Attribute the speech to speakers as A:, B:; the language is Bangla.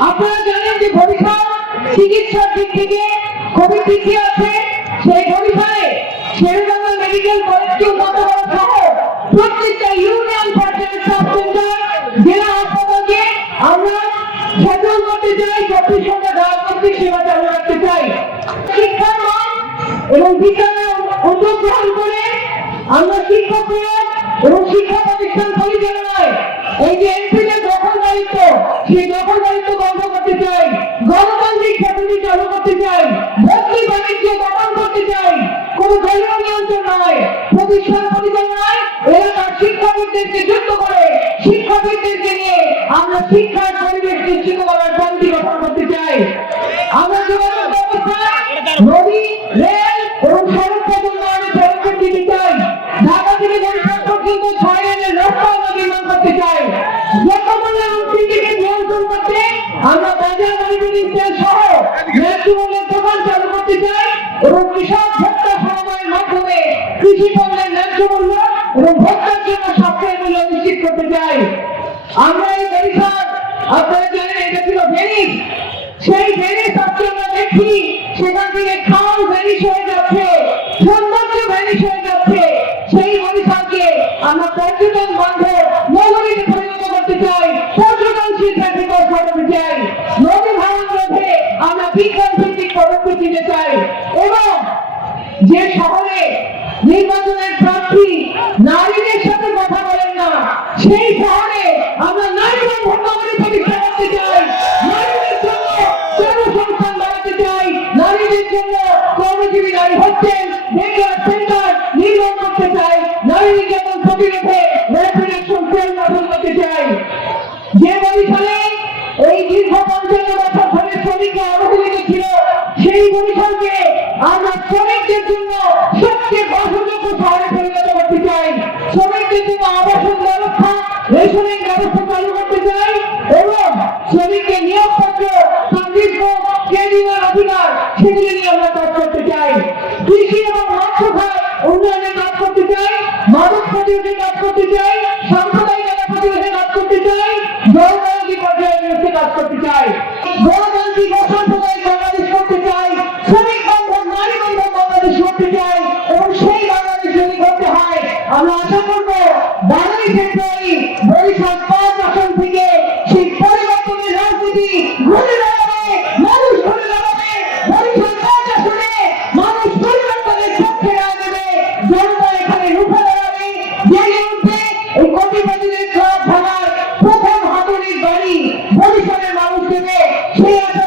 A: আপনারা জানেন যে বরিশাল চিকিৎসার দিক থেকে খুবই পিছিয়ে আছে? সেই বরিশালে শেরেবাংলা মেডিকেল কলেজকে উন্নত করা সহ প্রত্যেকটা ইউনিয়ন পর্যায়ের সাব সেন্টার জেলা হাসপাতালকে আমরা সচল করতে চাই সেবা চালু রাখতে চাই। শিক্ষার মান এবং বিচারের উদ্যোগ করে আমরা শিক্ষক এবং শিক্ষা প্রতিষ্ঠান সেই দখলদারিত্ব বন্ধ করতে চাই, গণতান্ত্রিক ফ্যামিলি চালু করতে চাই, ভর্তি বাণিজ্য দমন করতে চাই, কোন দলীয় নিয়ন্ত্রণ নয়, প্রতিষ্ঠান পরিচালনায় এলাকার শিক্ষাবিদদেরকে যুক্ত করে শিক্ষাবিদদেরকে নিয়ে আমরা শিক্ষার পরিবেশ নিশ্চিত করার পন্থী গঠন করতে চাই। আমরা যোগাযোগ ব্যবস্থায় নদী, রেল এবং সড়ক পথ উন্নয়নে পদক্ষেপ নিতে চাই। ঢাকা থেকে বরিশাল পর্যন্ত ছয় লেনের রাস্তা নির্মাণ করতে চাই। দ্রব্যমূল্য এবং ভেনিস। সেই ভেনিস আজকে আমরা হয়ে যাচ্ছে, সৌন্দর্য ভ্যানিশ হয়ে যাচ্ছে। সেই বরিশালকে আমরা পর্যটন বন্ধ নগরীতে পরিণত করতে চাই পর্যটনশীল ট্রাফিক ঘটাতে চাই নদী ভাঙন রোধে আমরা বিজ্ঞান ভিত্তিক পদক্ষেপ নিতে এবং যে শহরে নির্বাচনের প্রার্থী নারীদের সাথে কথা বলেন না, সেই শহরে আমরা নারীদের ভোটনগরী প্রতিষ্ঠা করতে চাই। নারীদের জন্য জনসংখ্যান বাড়াতে চাই। নারীদের জন্য কর্মজীবী নারী হচ্ছেন বেকার সেন্টার নির্মাণ করতে চাই। নারী নির্যাতন প্রতিরোধে র্যাপিড সেল গঠন করতে চাই। যে বরিশালে এই দীর্ঘ পঞ্চান্ন বছর ধরে শ্রমিকরা সেই বরিশালকে আমরা শ্রমিকদের জন্য সবচেয়ে বাসযোগ্য শহরে পরিণত করতে চাই। শ্রমিকদের জন্য আবাসন ব্যবস্থা, রেশনের ব্যবস্থা চালু করতে চাই এবং শ্রমিকদের নিয়োগপত্র নির্দিষ্ট কেন্দ্রীয় অধিকার সেগুলি নিয়ে আমরা কাজ করতে চাই। কৃষি এবং মৎস্য উন্নয়নে কাজ করতে চাই মানব প্রতিরোধে কাজ করতে চাই, সাম্প্রদায়িক এলাকা প্রতিরোধে কাজ করতে চাই, জলবায়ু বিপর্যয়ের বিরুদ্ধে কাজ করতে চাই। গণতান্ত্রিক শীঘ্রই বরিশাল পাঁচ আসন থেকে সেই পরিবর্তনের রাজনীতি ঘুরে দাঁড়াবে মানুষ ঘুরে দাঁড়াবে বরিশাল পাঁচ আসনে মানুষ পরিবর্তনের পক্ষে রায় দেবে, জনতা এখানে রুখে দাঁড়াবে, জেগে উঠবে, এই কোটিপতিদের ক্লাব ভাঙার প্রথম হাতুড়ির বাড়ি বরিশালের মানুষ দেবে, সেই আশা